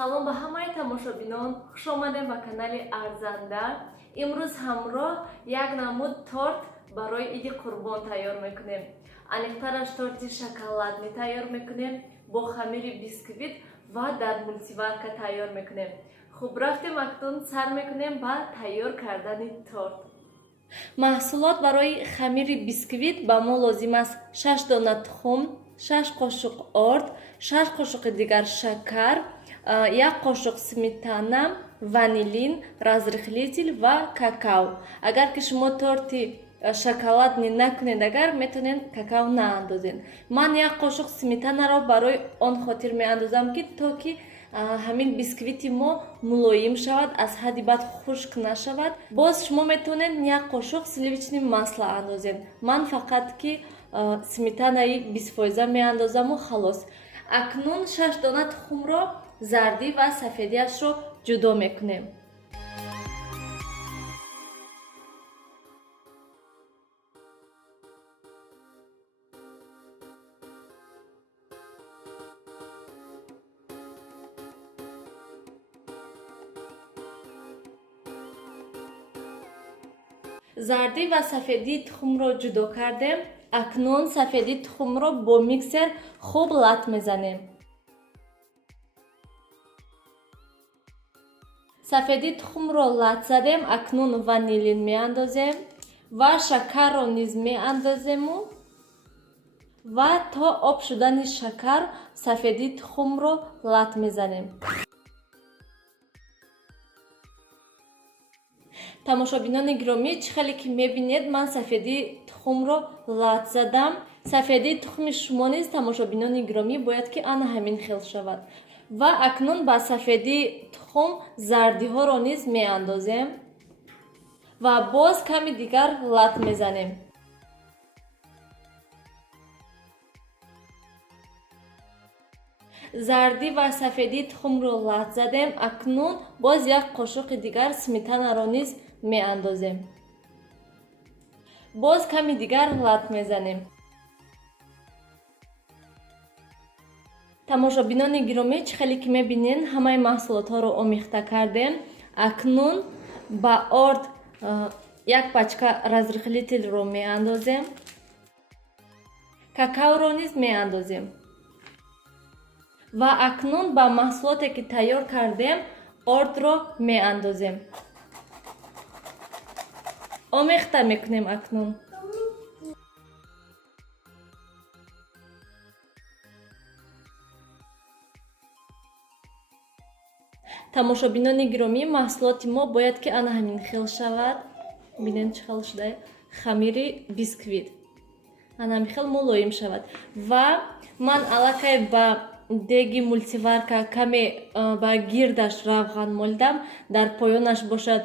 салом ба ҳамаи тамошобинон, хуш омадем ба канали Арзанда. имрӯз ҳамроҳ як намуд торт барои иди қурбон тайёр мекунем. Аниқтараш торти шоколадни тайёр мекунем, бо хамири бисквит ва дар мультиварка тайёр мекунем. хуб, рафтем акнун сар мекунем ба тайёр кардани торт. маҳсулот барои хамири бисквит ба мо лозим аст 6 дона тухм, 6 қошуқ орд, 6 қошуқи дигар шакар, 1 қошуқ сметана, ванилин, разрыхлитель ва какао. Агар ки шумо торти шоколадни накунед, агар метавонед какао наандозед. Ман 1 қошуқ сметанаро барои он хотир меандозам ки то ки ҳамин бисквити мо мулоим шавад, аз ҳадди баъд хушк нашавад. Боз шумо метавонед 1 қошуқ сливични масло андозед. Ман фақат ки сметанаи 20% меандозаму халос. Акнун 6 дона тухмро зарди ва сафедиашро ҷудо мекунем. зарди ва сафеди тухмро ҷудо кардем. акнун сафеди тухмро бо миксер хуб лат мезанем. сафеди тухмро лат задем. акнун ванилин меандозем ва шакарро низ меандозему ва то об шудани шакар сафеди тухмро лат мезанем. тамошобинони гиромӣ, чӣ хеле ки мебинед, ман сафеди тухмро лат задам. сафеди тухми шумо низ, тамошобинони гиромӣ, бояд ки ана ҳамин хел шавад. ва акнун ба сафеди тухм зардиҳоро низ меандозем ва боз ками дигар лат мезанем. зарди ва сафеди тухмро лат задем. акнун боз 1 қошуқи дигар сметанаро низ меандозем. боз ками дигар лат мезанем. тамошобинони гиромӣ, чӣ хеле ки мебинед, ҳамаи маҳсулотҳоро омехта кардем. акнун ба орд 1 пачка разрыхлительро меандозем. какаоро низ меандозем. ва акнун ба маҳсулоте ки тайёр кардем ордро меандозем. омехта мекунем. акнун тамошобинони гиромӣ, маҳсулоти мо бояд ки ана ҳамин хел шавад. бинед чӣ хел шуда хамири бисквит ана ҳамин хел мулоим шавад. ва ман аллакай ба деги мультиварка каме ба гирдаш равған молдам, дар поёнаш бошад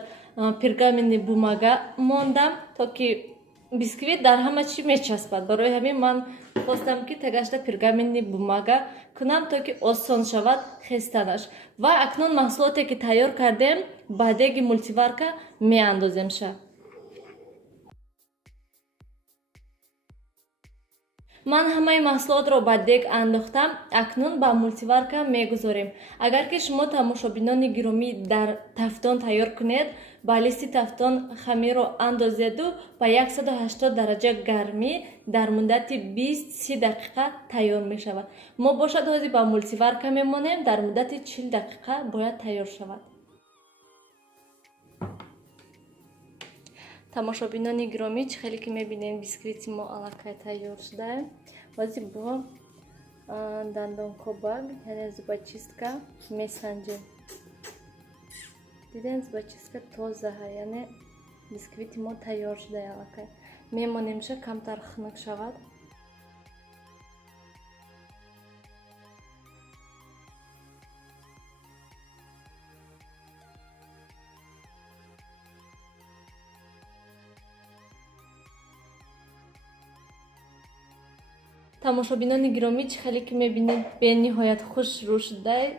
пергаментни бумага мондам, то ки бисквит дар ҳама чӣ мечаспад. барои ҳамин ман хостам ки тагашта пергаментни бумага кунам, то ки осон шавад хестанаш. ва акнун маҳсулоте ки тайёр кардем ба деги мультиварка меандоземша. ман ҳамаи маҳсулотро ба дег андохтам. акнун ба мультиварка мегузорем. агар ки шумо тамошобинони гиромӣ дар тафтон тайёр кунед, ба листи тафтон хамирро андозеду ба 180 дараҷа гармӣ дар муддати 20-30 дақиқа тайёр мешавад. мо бошад ҳозир ба мультиварка мемонем, дар муддати 40 дақиқа бояд тайёр шавад. тамошобинони гиромӣ, чӣ хеле ки мебинед, бисквити мо аллакай тайёр шудааст. ҳозир бо дандонкобак, яъне зубочистка месанҷем. дидем, зубочистка тозаҳа, яъне бисквити мо тайёр шудааст аллакай. мемонемша камтар хунук шавад. тамошобинони гиромӣ, чӣ хеле ки мебинед, бениҳоят хуш рӯ шудааст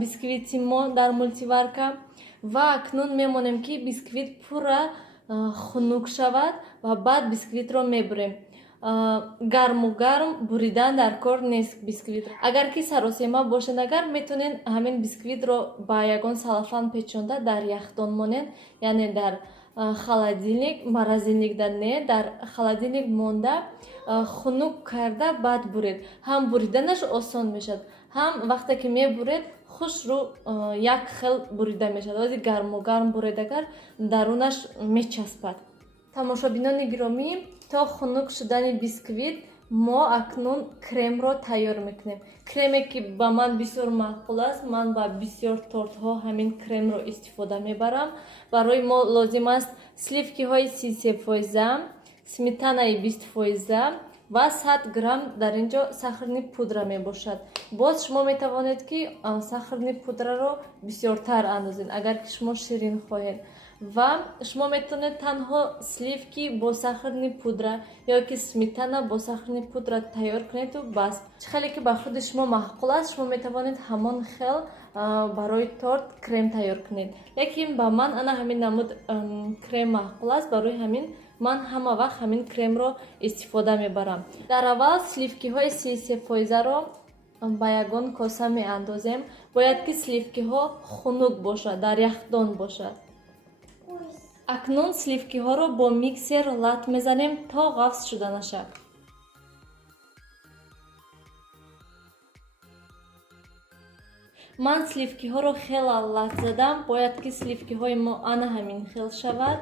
бисквити мо дар мультиварка. ва акнун мемонем ки бисквит пурра хунук шавад ва баъд бисквитро мебурем. гарму гарм буридан дар кор нест бисквитро. Агар ки саросема бошад, агар метонен ҳамин бисквитро ба ягон салафан печонда дар яхдон монен, яъне дар холодильник, морозильник не, дар холодильник монда хунук карда баъд буред. Ҳам буриданаш осон мешад, ҳам вақте ки мебуред хушрӯ як хел бурида мешад. Ози гарму гарм буред, агар дарунаш мечаспад. Тамошобинони гиромӣ, то хунук шудани бисквит мо акнун кремро тайёр мекунем. Креме ки ба ман бисёр маъқул аст, ман ба бисёр тортҳо ҳамин кремро истифода мебарам. Барои мо лозим аст сливкиҳои 33%, сметанаи 20% ва 100 грамм дар инҷо сахарни пудра мебошад. Боз шумо метавонед ки сахарни пудраро бисёртар андозед, агар ки шумо ширин хоҳед. Ва шумо метавонед танҳо сливки бо сахарни пудра ё ки сметана бо сахарни пудра тайёр кунеду бас. Чӣ хеле ки ба худи шумо маъқул аст, шумо метавонед ҳамон хел барои торт крем тайёр кунед. Лекин ба ман ана ҳамин намуд крем маъқул аст, барои ҳамин ман ҳама вақт ҳамин кремро истифода мебарам. Дар аввал сливкиҳои 33%ро ба ягон коса меандозем. Бояд ки сливкиҳо хунук бошад, дар яхдон бошад. Акнун сливкиҳоро бо миксер лат мезанем то ғафс шуда нашад. Ман сливкиҳоро хела лат задам. Бояд ки сливкиҳои мо ана ҳамин хел шавад.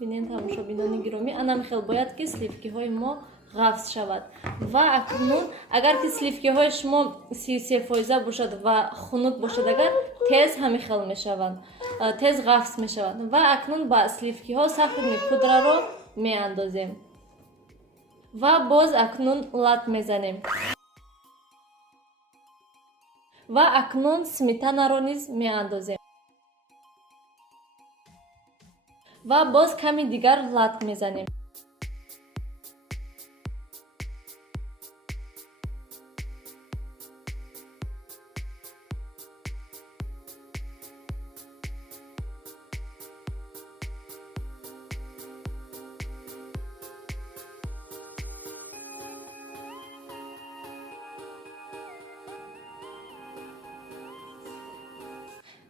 Бинед тамошобинони гиромӣ, ана ҳамин хел бояд ки сливкиҳои мо ғафс шавад. Ва акнун агар ки сливкиҳои шумо 33% бошад ва хунук бошад, агар тез ҳамин хел мешаванд, тез ғафс мешаванд. Ва акнун ба сливкиҳо сахарни пудраро меандозем ва боз акнун лат мезанем. Ва акнун сметанаро низ меандозем ва боз ками дигар лат мезанем.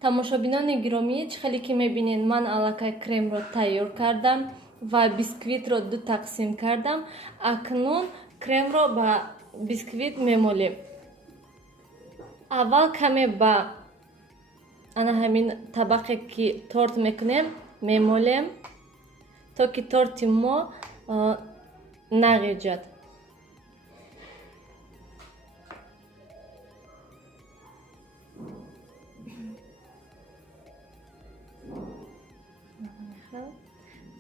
Тамошобинони гиромӣ, чӣ хеле ки мебинед, ман аллакай кремро тайёр кардам ва бисквитро ду тақсим кардам. Акнун кремро ба бисквит мемолем. Аввал каме ба ана ҳамин табақе ки торт мекунем мемолем, то ки торти мо нағиҷад.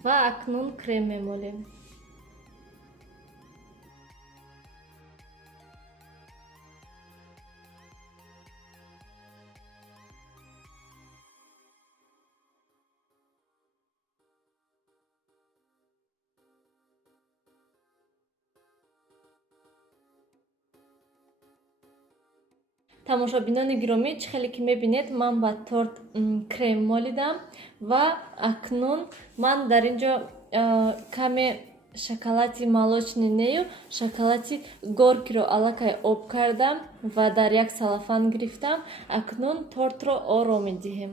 Ва акнун крем мемолем. Тамошобинони гиромӣ, чӣ хеле ки мебинед, ман ба торт крем молидам ва акнун ман дар инҷо каме шоколади молочный нею шоколади горкиро аллакай об кардам ва дар як салафан гирифтам. Акнун тортро оро медиҳем.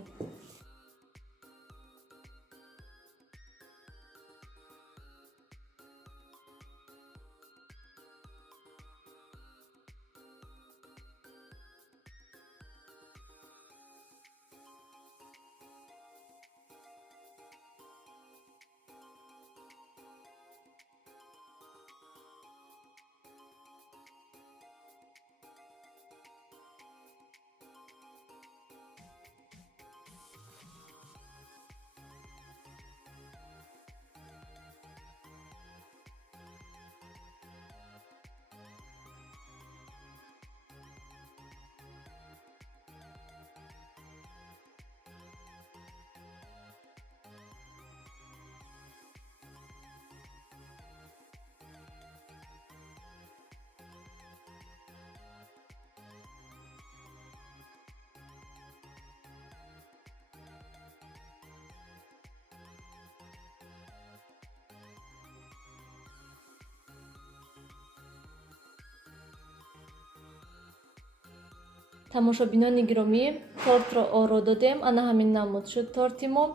тамошобинони гиромӣ, тортро оро додем. Ана ҳамин намуд шуд торти мо.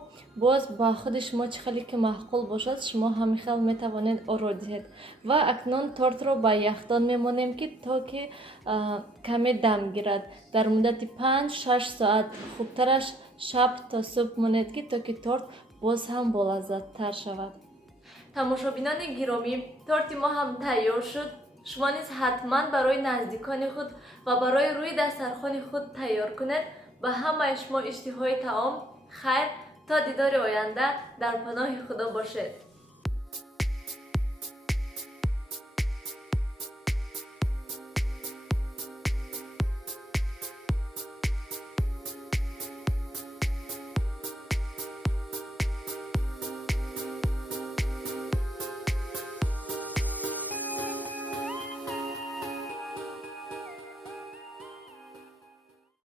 Боз ба худи шумо чӣ хеле ки маъқул бошад, шумо ҳамин хел метавонед оро диҳед. Ва акнун тортро ба яхдон мемонем ки то ки каме дам гирад. Дар муддати 5-6 соат хубтараш шаб то субҳ монед ки то ки торт боз ҳам болаззаттар шавад. тамошобинони гиромӣ, торти мо ҳам тайёр шуд. шумо низ ҳатман барои наздикони худ ва барои рӯи дастархони худ тайёр кунед. ба ҳамаи шумо иштиҳои таом хайр. То дидори оянда дар паноҳи худо бошед.